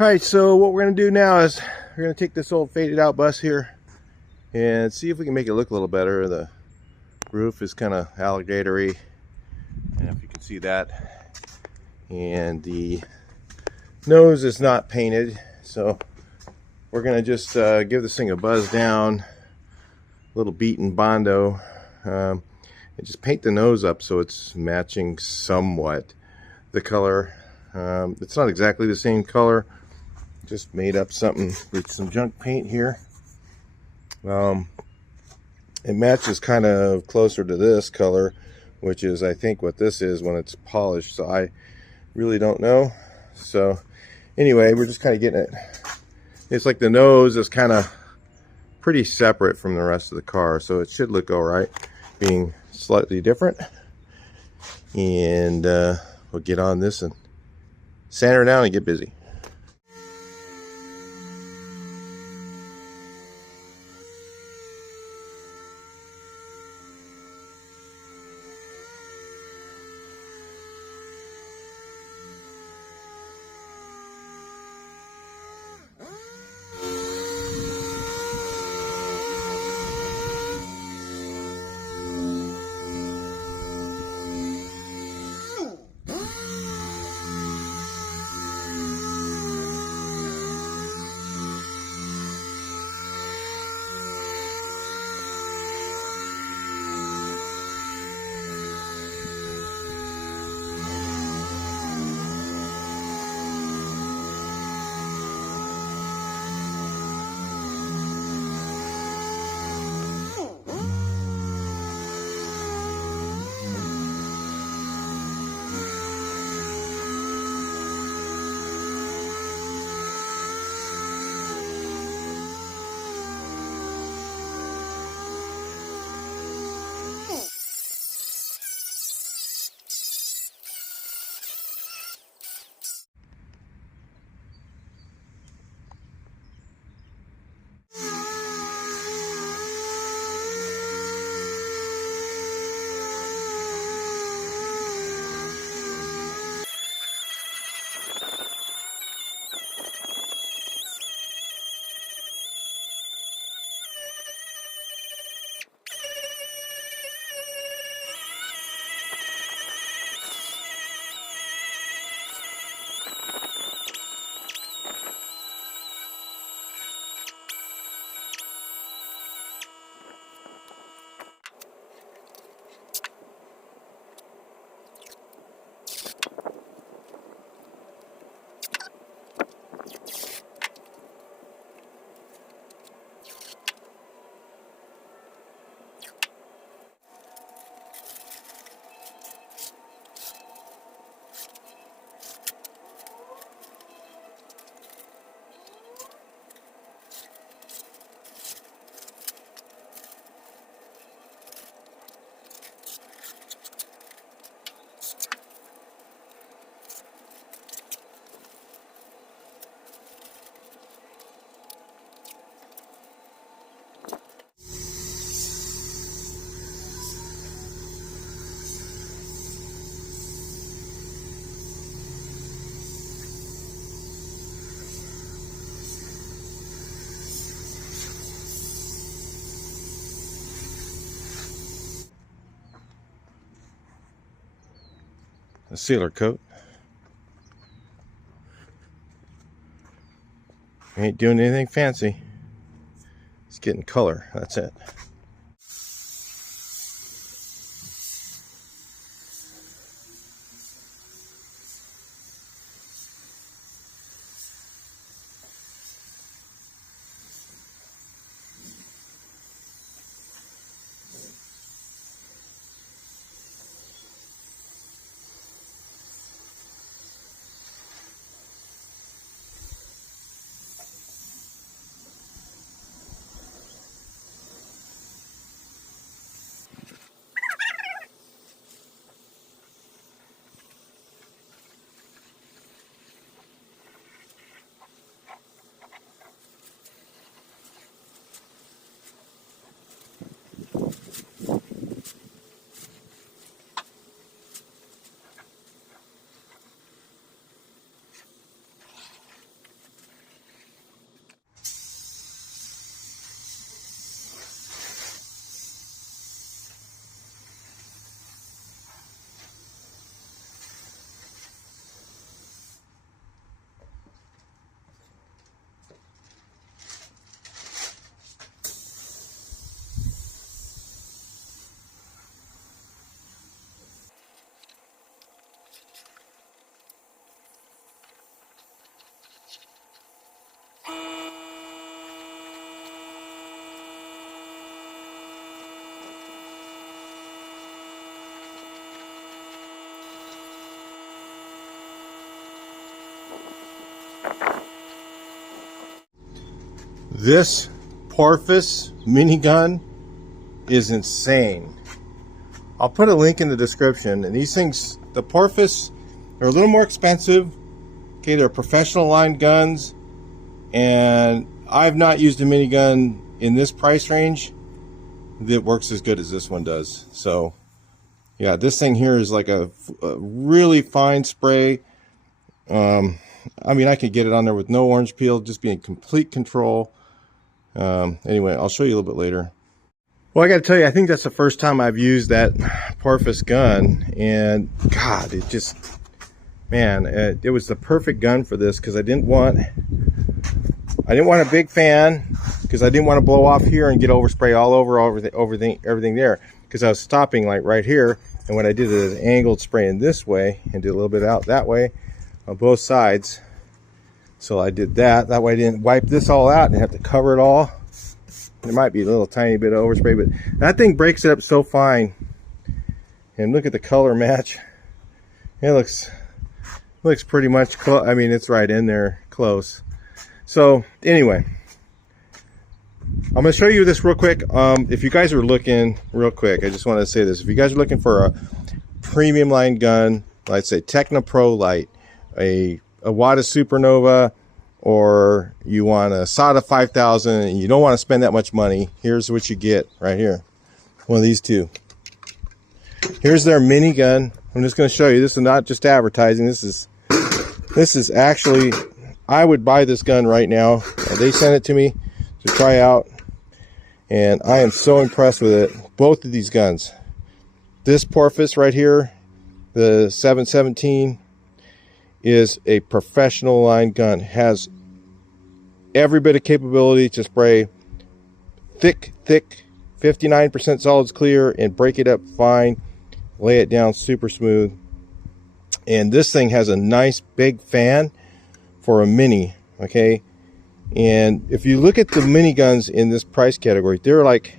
Alright, so what we're going to do now is we're going to take this old faded out bus here and see if we can make it look a little better. The roof is kind of alligatory, and if you can see that, and the nose is not painted, so we're going to just give this thing a buzz down, a little beat and bondo, and just paint the nose up so it's matching somewhat the color. It's not exactly the same color, just made up something with some junk paint here. It matches kind of closer to this color, which is I think what this is when it's polished, so I really don't know. So anyway, we're just kind of getting it. It's like the nose is kind of pretty separate from the rest of the car, so it should look all right being slightly different. And we'll get on this and sand her down and get busy. A sealer coat. Ain't doing anything fancy. It's getting color, that's it. This Porphus minigun is insane. I'll put a link in the description. And these things, the Porphus, are a little more expensive. Okay, they're professional line guns, and I've not used a minigun in this price range that works as good as this one does. So yeah, this thing here is like a really fine spray. I mean, I could get it on there with no orange peel, just be in complete control. Anyway, I'll show you a little bit later. Well, I got to tell you, I think that's the first time I've used that Porphus gun, and God, it just, man, it was the perfect gun for this, because I didn't want a big fan, because I didn't want to blow off here and get overspray all over everything there, because I was stopping like right here, and when I did it, an angled spraying this way and did a little bit out that way on both sides. So I did that way I didn't wipe this all out and have to cover it all. There might be a little tiny bit of overspray, but that thing breaks it up so fine. And look at the color match. It looks pretty much close. I mean, it's right in there close. So anyway, I'm going to show you this real quick. If you guys are looking, real quick, I just want to say this. If you guys are looking for a premium line gun, let's say Techno Pro Light, a Wada Supernova, or you want a SATA 5000 and you don't want to spend that much money, here's what you get right here. One of these two. Here's their minigun. I'm just going to show you. This is not just advertising. This is actually, I would buy this gun right now. They sent it to me to try out, and I am so impressed with it. Both of these guns. This Porphus right here, the 717, is a professional line gun. Has every bit of capability to spray thick 59% solids clear and break it up fine, lay it down super smooth. And this thing has a nice big fan for a mini, okay? And if you look at the miniguns in this price category, they're like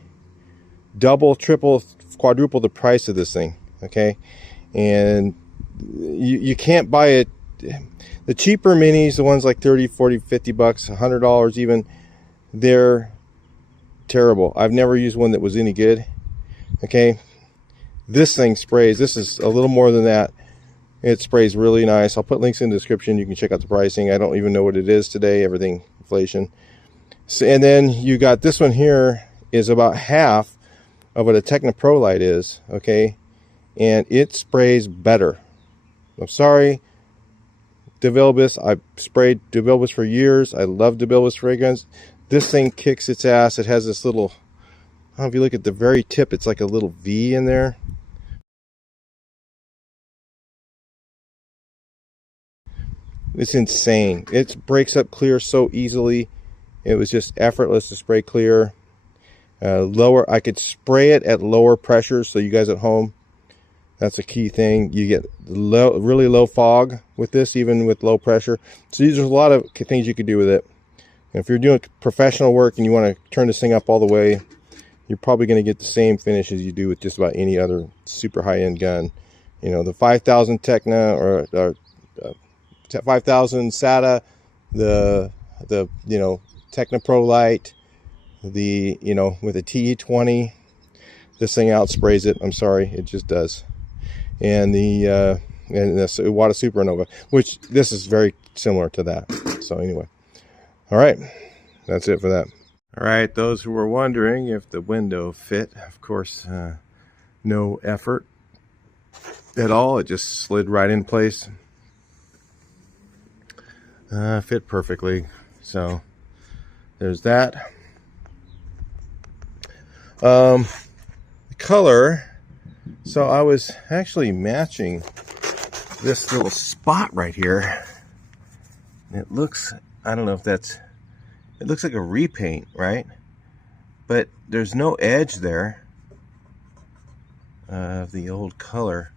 double, triple, quadruple the price of this thing, okay? And you can't buy it. The cheaper minis, the ones like 30, 40, 50 bucks, $100 even, they're terrible. I've never used one that was any good. Okay, this thing sprays. This is a little more than that. It sprays really nice. I'll put links in the description. You can check out the pricing. I don't even know what it is today. Everything inflation. So, and then you got this one here is about half of what a Techno Pro Light is. Okay, and it sprays better. I'm sorry, DeVilbiss. I've sprayed DeVilbiss for years. I love DeVilbiss spray guns. This thing kicks its ass. It has this little, I don't know if you look at the very tip, it's like a little V in there. It's insane. It breaks up clear so easily. It was just effortless to spray clear. I could spray it at lower pressures, so you guys at home, that's a key thing. You get really low fog with this, even with low pressure. So there's a lot of things you could do with it. And if you're doing professional work and you want to turn this thing up all the way, you're probably going to get the same finish as you do with just about any other super high-end gun. You know, the 5000 Tecna or 5000 SATA, the you know, Techno Pro Light, the, you know, with a TE20, this thing outsprays it. I'm sorry, it just does. And the Wada Supernova, which this is very similar to that. So anyway, all right, that's it for that. All right, those who were wondering if the window fit, of course, no effort at all. It just slid right in place. Fit perfectly. So there's that. The color. So I was actually matching this little spot right here. It looks, I don't know if that's, it looks like a repaint, right? But there's no edge there of the old color.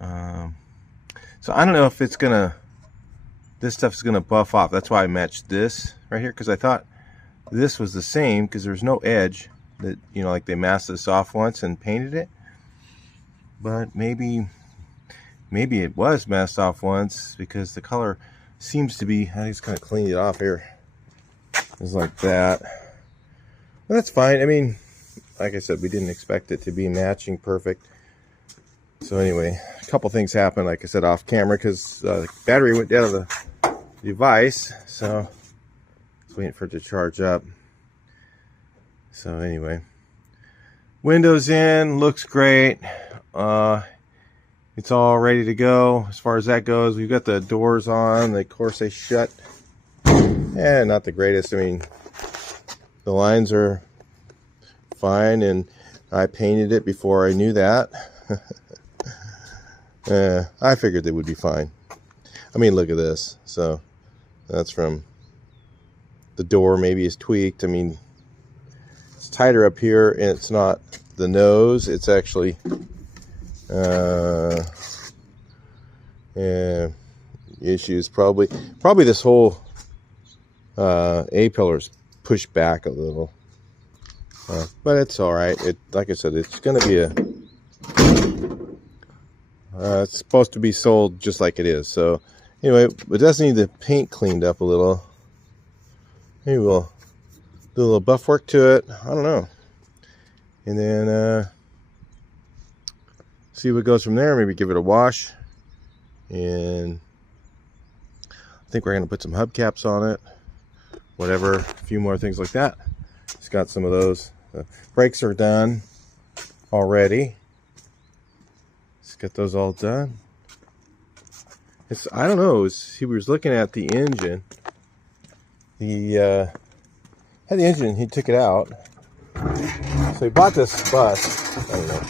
So I don't know if it's gonna, this stuff's gonna buff off. That's why I matched this right here, because I thought this was the same, because there's no edge that, you know, like they masked this off once and painted it. But maybe it was masked off once, because the color seems to be, I just kind of cleaned it off here. It's like that. But that's fine. I mean, like I said, we didn't expect it to be matching perfect. So anyway, a couple things happened, like I said, off camera, because the battery went down to the device. So I was waiting for it to charge up. So anyway, windows in, looks great. It's all ready to go as far as that goes. We've got the doors on. Of course, they shut. Yeah, not the greatest. I mean, the lines are fine, and I painted it before I knew that. I figured they would be fine. I mean, look at this. So that's from the door. Maybe is tweaked. I mean, it's tighter up here, and it's not the nose. It's actually issues. Probably this whole A pillar is pushed back a little, but it's all right. Like I said, it's going to be it's supposed to be sold just like it is. So anyway, it does need the paint cleaned up a little. Maybe we'll do a little buff work to it. I don't know, and then see what goes from there. Maybe give it a wash, and I think we're going to put some hubcaps on it. Whatever, a few more things like that. It's got some of those. The brakes are done already. Let's get those all done. I don't know. He was looking at the engine. He had the engine. He took it out. So he bought this bus. I don't know.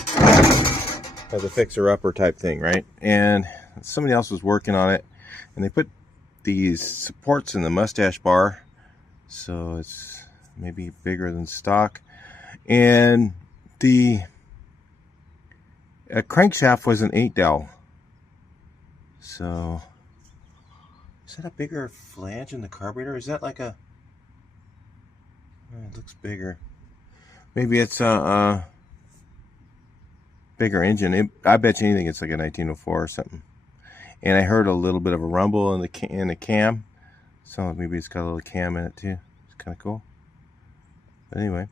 As a fixer-upper type thing, right? And somebody else was working on it, and they put these supports in the mustache bar. So it's maybe bigger than stock, and the crankshaft was an 8-dowel. So is that a bigger flange in the carburetor? Is that like a? It looks bigger. Maybe it's a bigger engine. I bet you anything it's like a 1904 or something. And I heard a little bit of a rumble in the cam. So maybe it's got a little cam in it too. It's kind of cool. But anyway,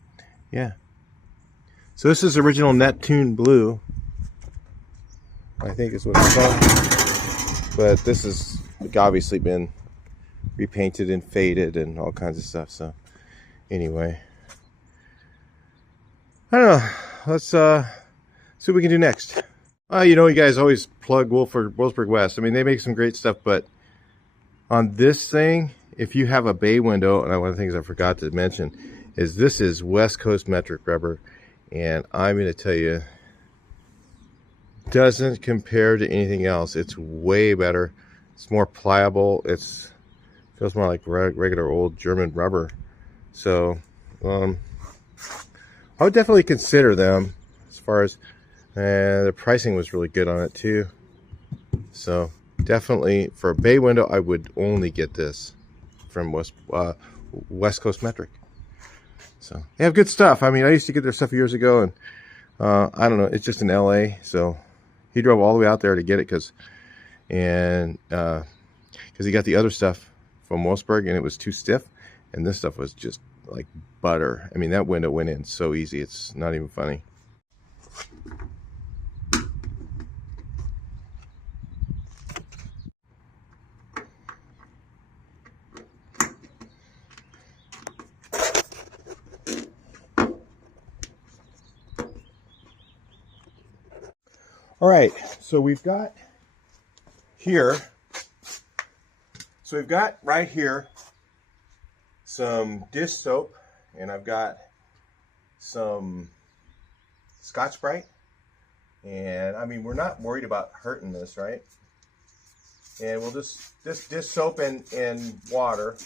yeah. So this is original Neptune blue. I think is what it's called. But this is obviously been repainted and faded and all kinds of stuff. So anyway, I don't know. Let's see what we can do next. You know, you guys always plug Wolfsburg West. I mean, they make some great stuff, but on this thing, if you have a bay window, and one of the things I forgot to mention is this is West Coast metric rubber, and I'm going to tell you, doesn't compare to anything else. It's way better. It's more pliable. Feels more like regular old German rubber. So I would definitely consider them. As far as the pricing was really good on it too. So definitely for a bay window, I would only get this from West Coast Metric. So they have good stuff. I mean, I used to get their stuff years ago, and I don't know, it's just in LA. So he drove all the way out there to get it because he got the other stuff from Wolfsburg and it was too stiff, and this stuff was just like butter. I mean, that window went in so easy, it's not even funny. All right, so we've got here, right here some dish soap, and I've got some Scotch-Brite, and I mean, we're not worried about hurting this, right? And we'll just dish soap and water,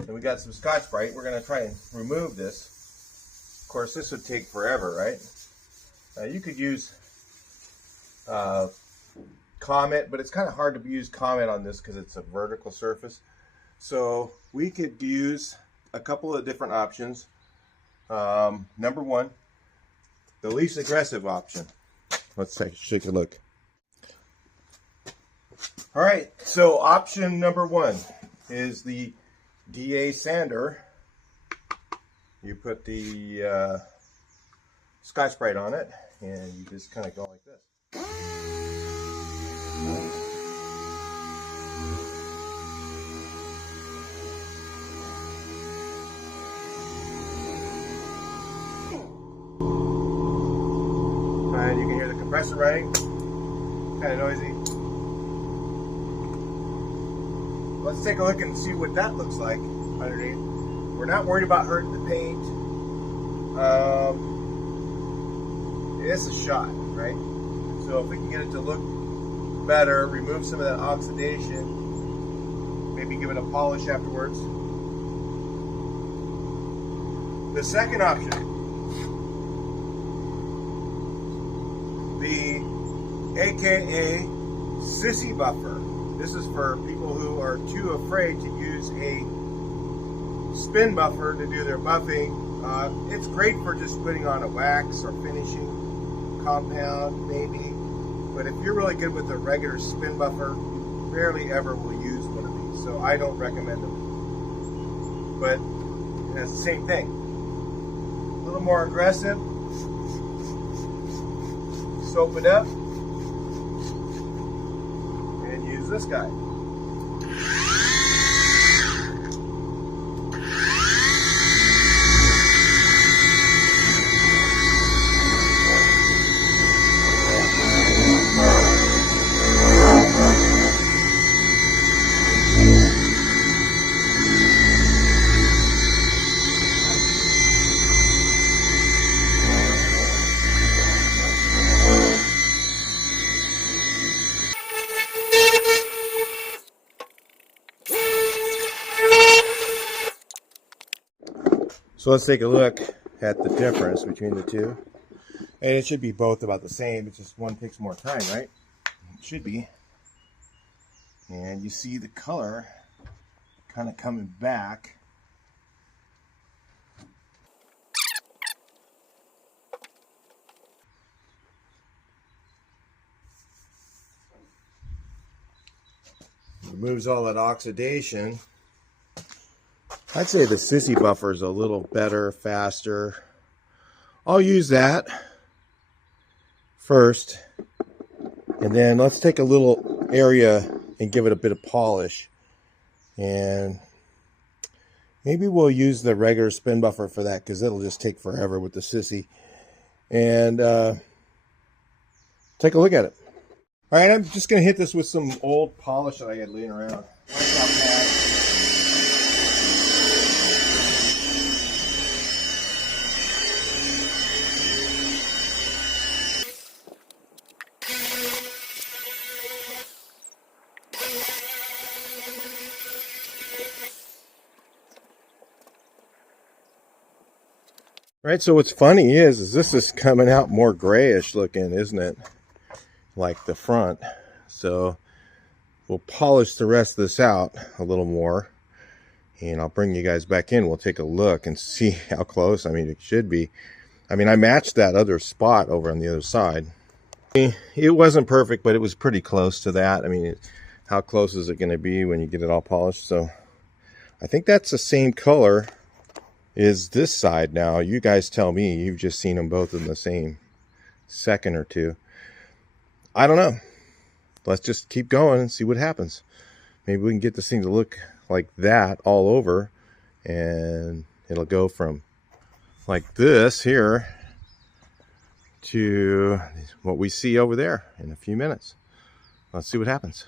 and we got some Scotch-Brite. We're gonna try and remove this. Of course, this would take forever, right? You could use Comet, but it's kind of hard to use Comet on this because it's a vertical surface. So we could use a couple of different options. Number one, the least aggressive option. Let's take a look. All right, so option number one is the DA sander. You put the Scotch-Brite on it, and you just kind of go like this. And you can hear the compressor running, kind of noisy. Let's take a look and see what that looks like underneath. We're not worried about hurting the paint. It's a shot, right? So if we can get it to look better, remove some of that oxidation, maybe give it a polish afterwards. The second option, the AKA sissy buffer. This is for people who are too afraid to use a spin buffer to do their buffing. It's great for just putting on a wax or finishing compound, maybe. But if you're really good with a regular spin buffer, you rarely ever will use one of these. So I don't recommend them. But it's the same thing. A little more aggressive. Soap it up. And use this guy. So let's take a look at the difference between the two. And it should be both about the same, it's just one takes more time, right? It should be. And you see the color kind of coming back. Removes all that oxidation. I'd say the sissy buffer is a little better, faster. I'll use that first, and then let's take a little area and give it a bit of polish. And maybe we'll use the regular spin buffer for that, because it'll just take forever with the sissy. And take a look at it. All right, I'm just going to hit this with some old polish that I had laying around. Right, so what's funny is this is coming out more grayish looking, isn't it? Like the front. So we'll polish the rest of this out a little more, and I'll bring you guys back in. We'll take a look and see how close. I mean, it should be. I mean, I matched that other spot over on the other side. It wasn't perfect, but it was pretty close to that. I mean, how close is it going to be when you get it all polished? So I think that's the same color is this side now. You guys tell me. You've just seen them both in the same second or two. I don't know. Let's just keep going and see what happens. Maybe we can get this thing to look like that all over, and it'll go from like this here to what we see over there in a few minutes. Let's see what happens.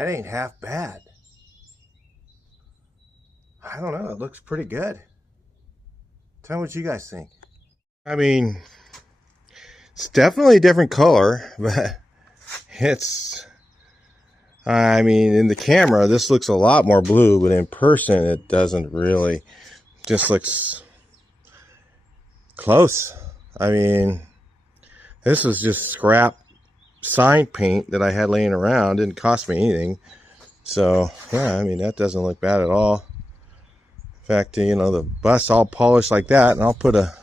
that ain't half bad. I don't know, it looks pretty good. Tell me what you guys think. I mean, it's definitely a different color, but it's, I mean, in the camera, this looks a lot more blue, but in person, it doesn't really. Just looks close. I mean, this was just scrap sign paint that I had laying around. Didn't cost me anything. So, yeah, I mean, that doesn't look bad at all. In fact, you know, the bus all polished like that, and I'll put a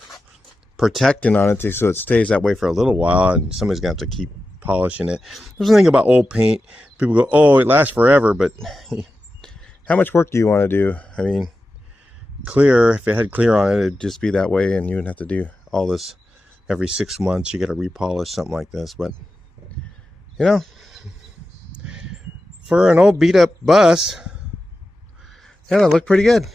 protectant on it so it stays that way for a little while, and somebody's gonna have to keep polishing it. There's one thing about old paint. People go, oh, it lasts forever, but how much work do you want to do? I mean, clear, if it had clear on it, it'd just be that way, and you wouldn't have to do all this every 6 months. You got to repolish something like this. But, you know, for an old beat up bus, yeah, it looked pretty good.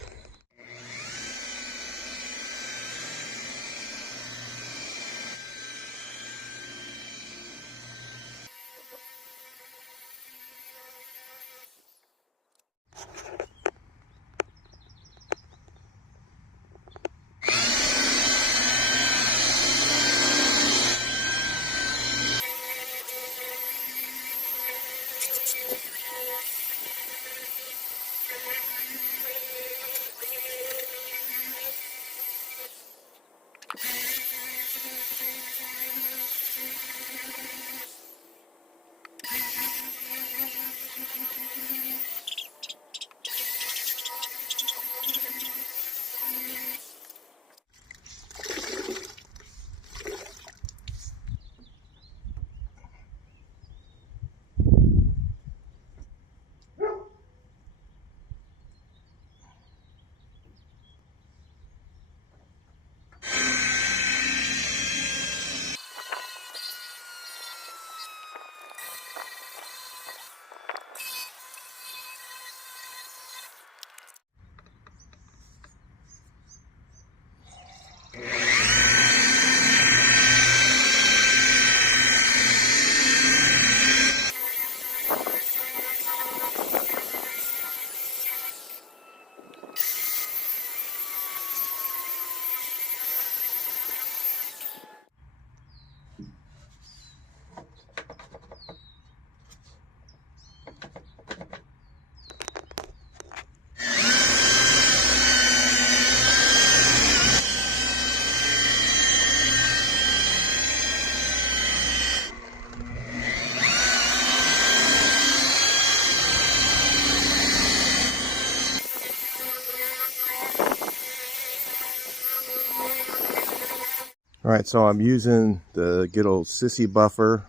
Alright, so I'm using the good old sissy buffer.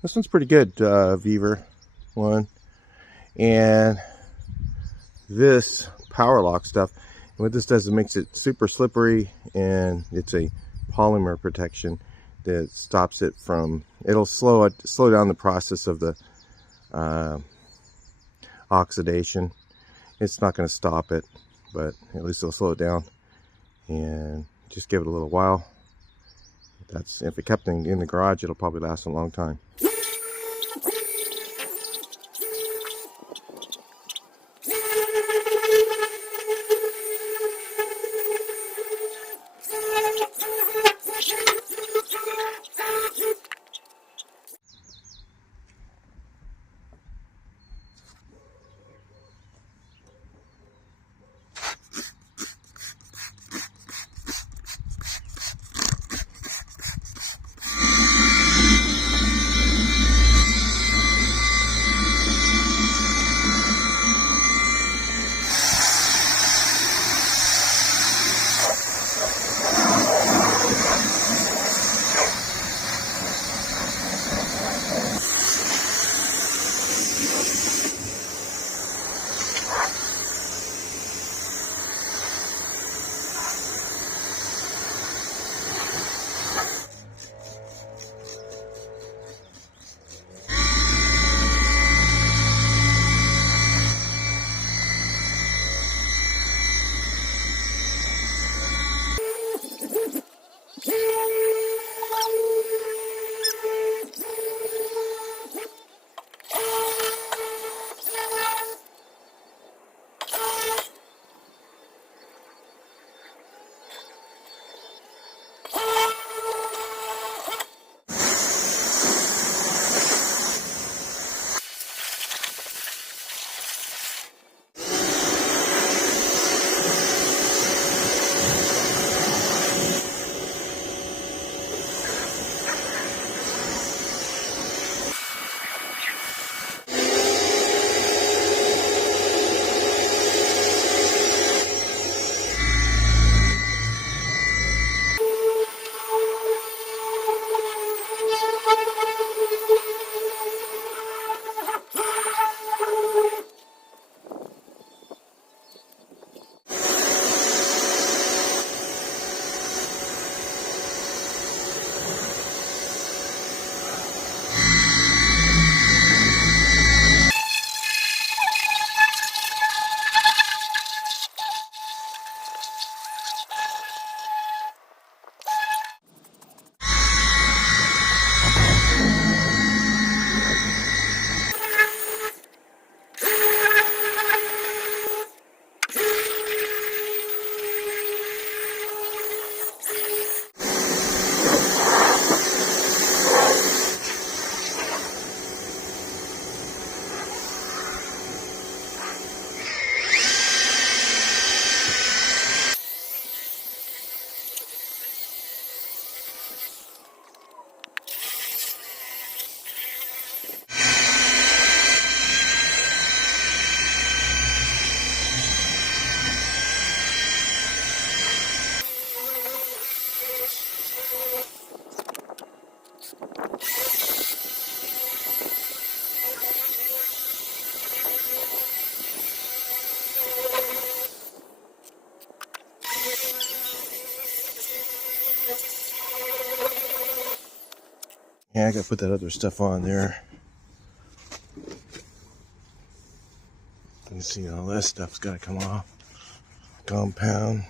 This one's pretty good, Beaver one. And this power lock stuff. And what this does is it makes it super slippery, and it's a polymer protection that stops it from, it'll slow down the process of the oxidation. It's not going to stop it, but at least it'll slow it down. And just give it a little while. That's, if it kept in the garage, it'll probably last a long time. Okay, I gotta put that other stuff on there. You can see all that stuff's gotta come off. Compound.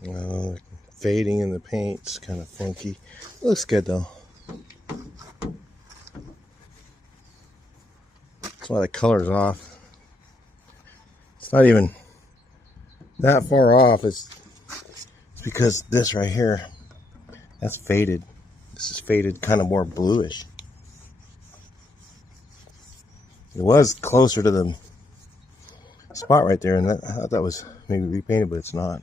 Well, fading in the paint's kind of funky. It looks good though. That's why the color's off. It's not even that far off. It's because this right here, that's faded. This is faded kind of more bluish. It was closer to the spot right there, and I thought that was maybe repainted, but it's not.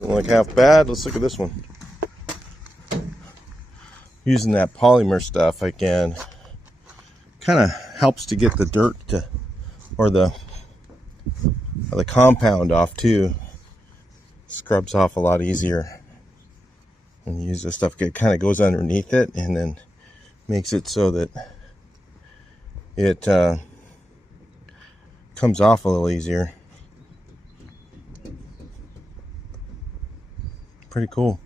Doesn't look half bad. Let's look at this one. Using that polymer stuff again kind of helps to get the dirt to, or the compound off too. Scrubs off a lot easier. And you use this stuff, it kind of goes underneath it and then makes it so that it comes off a little easier. Pretty cool.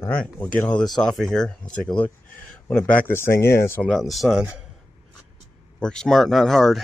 All right, we'll get all this off of here. We'll take a look. I'm gonna back this thing in so I'm not in the sun. Work smart, not hard.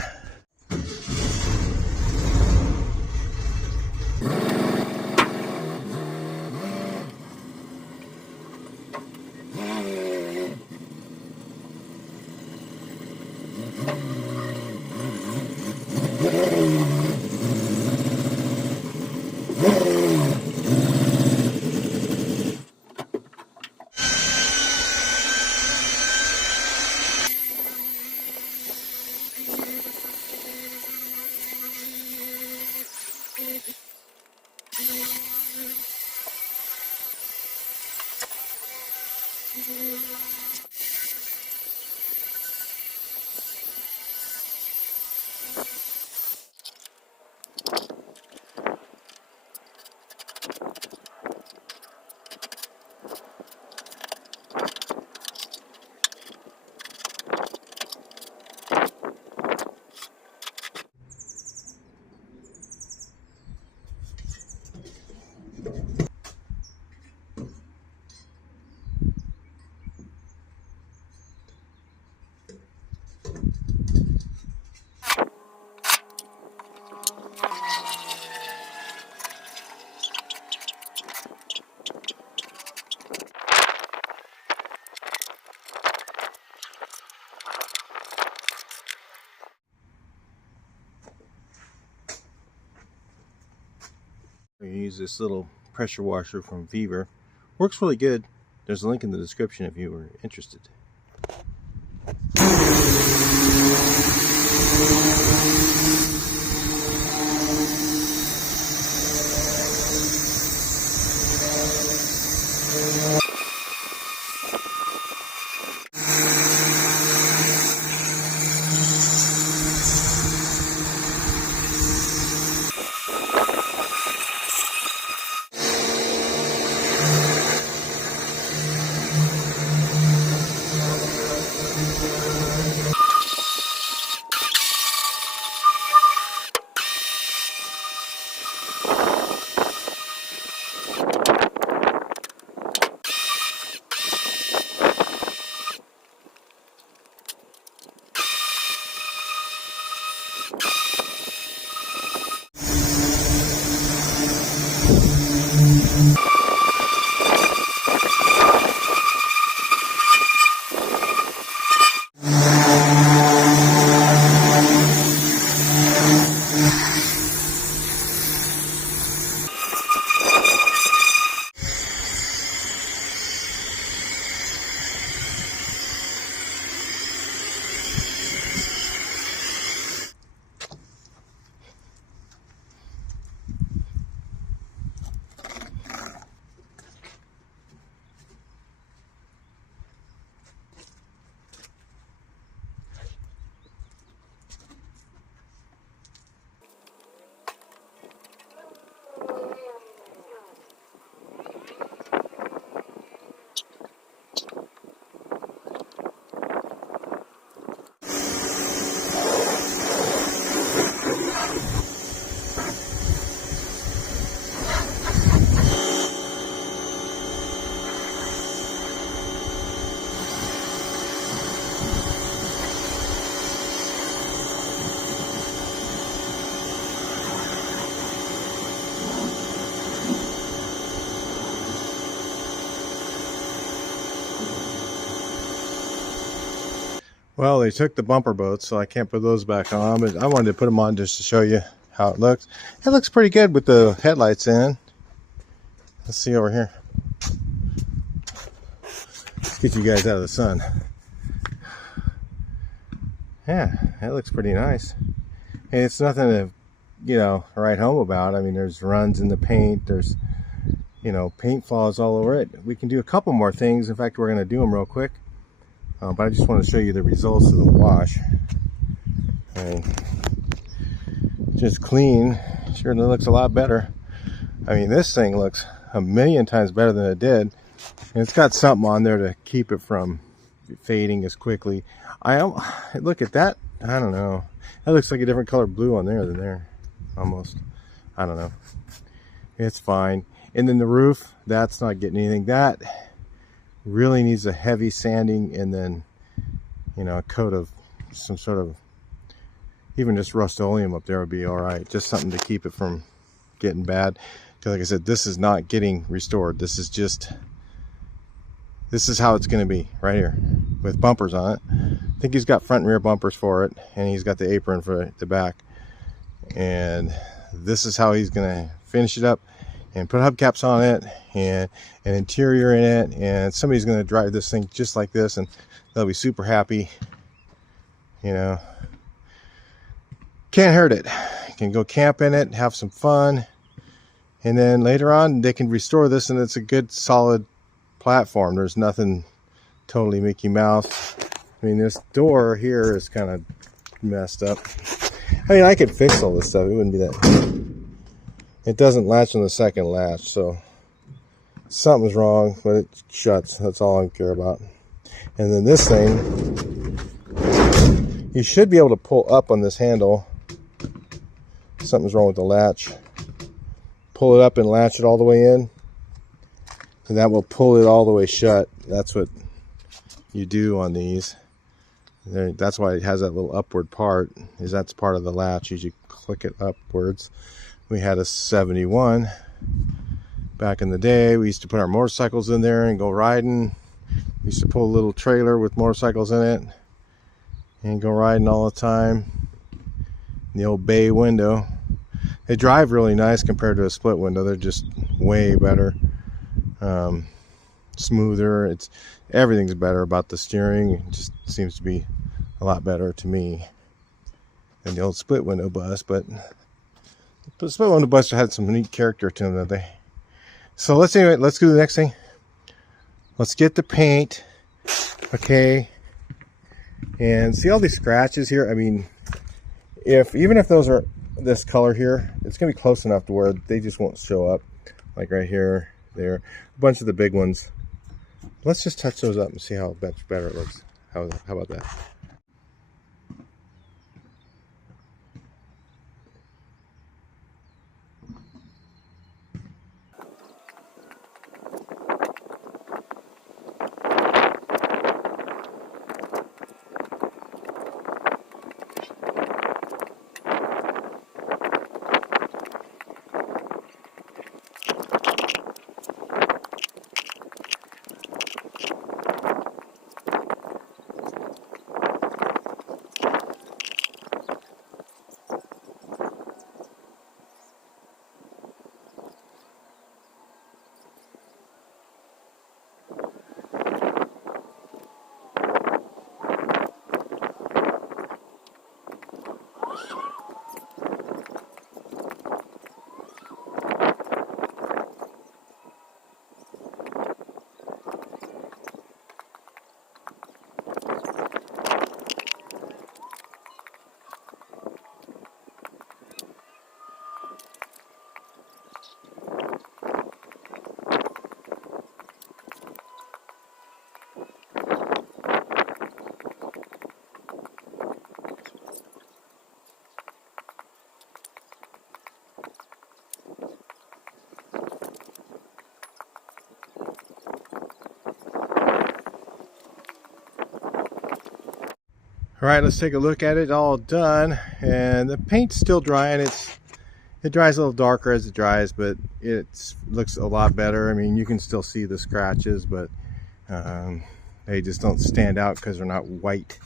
We use this little pressure washer from Viver. Works really good. There's a link in the description if you were interested. Well, they took the bumper bolts, so I can't put those back on, but I wanted to put them on just to show you how it looks. It looks pretty good with the headlights in. Let's see over here. Let's get you guys out of the sun. Yeah, that looks pretty nice. And it's nothing to, you know, write home about. I mean, there's runs in the paint. There's, you know, paint flaws all over it. We can do a couple more things. In fact, we're going to do them real quick. But I just want to show you the results of the wash. And just clean. Sure, it looks a lot better. I mean, this thing looks a million times better than it did. And it's got something on there to keep it from fading as quickly. Look at that. I don't know. That looks like a different color blue on there than there. Almost. I don't know. It's fine. And then the roof, that's not getting anything. That really needs a heavy sanding, and then, you know, a coat of some sort of, even just Rust-Oleum up there would be all right. Just something to keep it from getting bad. Because like I said, this is not getting restored. This is how it's going to be right here with bumpers on it. I think he's got front and rear bumpers for it, and he's got the apron for the back. And this is how he's going to finish it up and put hubcaps on it and an interior in it, and somebody's going to drive this thing just like this, and they'll be super happy. You know, can't hurt it. You can go camp in it, have some fun, and then later on they can restore this, and it's a good solid platform. There's nothing totally Mickey Mouse. I mean, this door here is kind of messed up. I mean, I could fix all this stuff. It wouldn't be that. It doesn't latch on the second latch, so something's wrong, but it shuts. That's all I care about. And then this thing, you should be able to pull up on this handle. Something's wrong with the latch. Pull it up and latch it all the way in, and that will pull it all the way shut. That's what you do on these. That's why it has that little upward part, is that's part of the latch. You click it upwards. We had a 71 back in the day. We used to put our motorcycles in there and go riding. We used to pull a little trailer with motorcycles in it and go riding all the time. The old bay window. They drive really nice compared to a split window. They're just way better, smoother. Everything's better about the steering. It just seems to be a lot better to me than the old split window bus. But the split window bus had some neat character to them, didn't they? So let's do the next thing. Let's get the paint, okay, and see all these scratches here. I mean, even if those are this color here, it's gonna be close enough to where they just won't show up, like right here, there, a bunch of the big ones. Let's just touch those up and see how much better it looks. How about that? All right, let's take a look at it. All done, and the paint's still drying. It dries a little darker as it dries, but it looks a lot better. I mean, you can still see the scratches, but they just don't stand out because they're not white.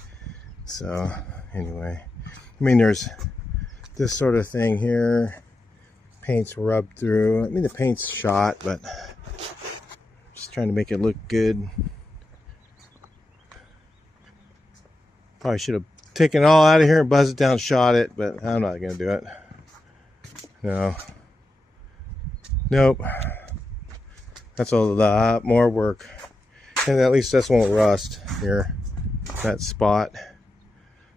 So anyway, I mean, there's this sort of thing here. Paint's rubbed through. I mean, the paint's shot, but just trying to make it look good. Probably should have taken it all out of here and buzzed it down, shot it, but I'm not gonna do it. No. Nope. That's a lot more work. And at least this won't rust here, that spot.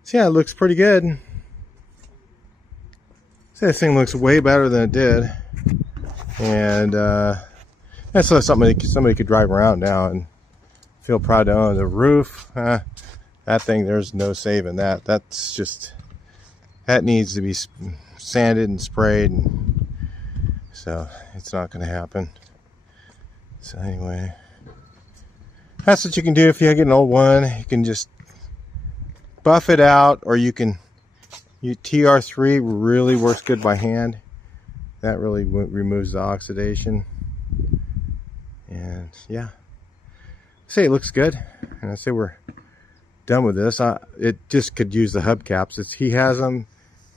So yeah, it looks pretty good. So this thing looks way better than it did. And that's somebody could drive around now and feel proud to own. The roof, that thing, there's no saving that. That's just, that needs to be sanded and sprayed. And so it's not going to happen. So anyway, that's what you can do if you get an old one. You can just buff it out, or you can TR3 really works good by hand. That really removes the oxidation. And yeah, say it looks good. And I say we're done with this. It just could use the hubcaps. He has them.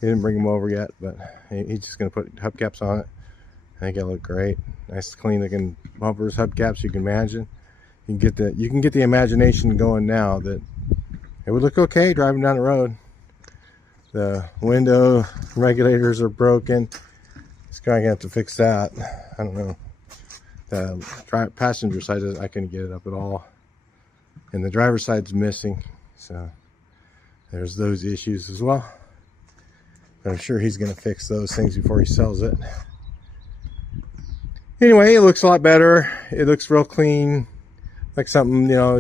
He didn't bring them over yet, but he's just going to put hubcaps on it. I think it'll look great. Nice, clean looking bumpers, hubcaps. You can imagine. You can get the imagination going now that it would look okay driving down the road. The window regulators are broken. It's going to have to fix that. I don't know. The passenger side, I couldn't get it up at all. And the driver's side's missing. So there's those issues as well. But I'm sure he's going to fix those things before he sells it. Anyway, it looks a lot better. It looks real clean. Like something, you know,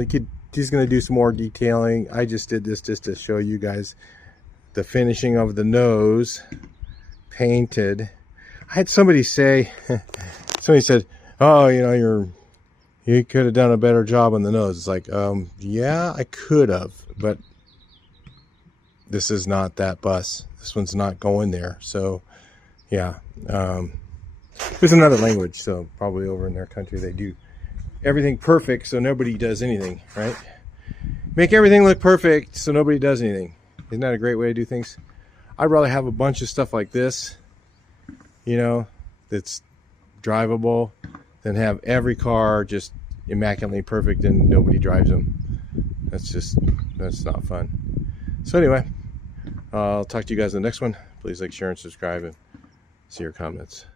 he's going to do some more detailing. I just did this just to show you guys the finishing of the nose painted. I had somebody say, somebody said, oh, you know, you could have done a better job on the nose. It's like, yeah, I could have, but this is not that bus. This one's not going there. So yeah, it's another language. So probably over in their country, they do everything perfect. So nobody does anything, right? Make everything look perfect so nobody does anything. Isn't that a great way to do things? I'd rather have a bunch of stuff like this, you know, that's drivable, than have every car just immaculately perfect and nobody drives them. That's not fun. So anyway, I'll talk to you guys in the next one. Please like, share, and subscribe, and see your comments.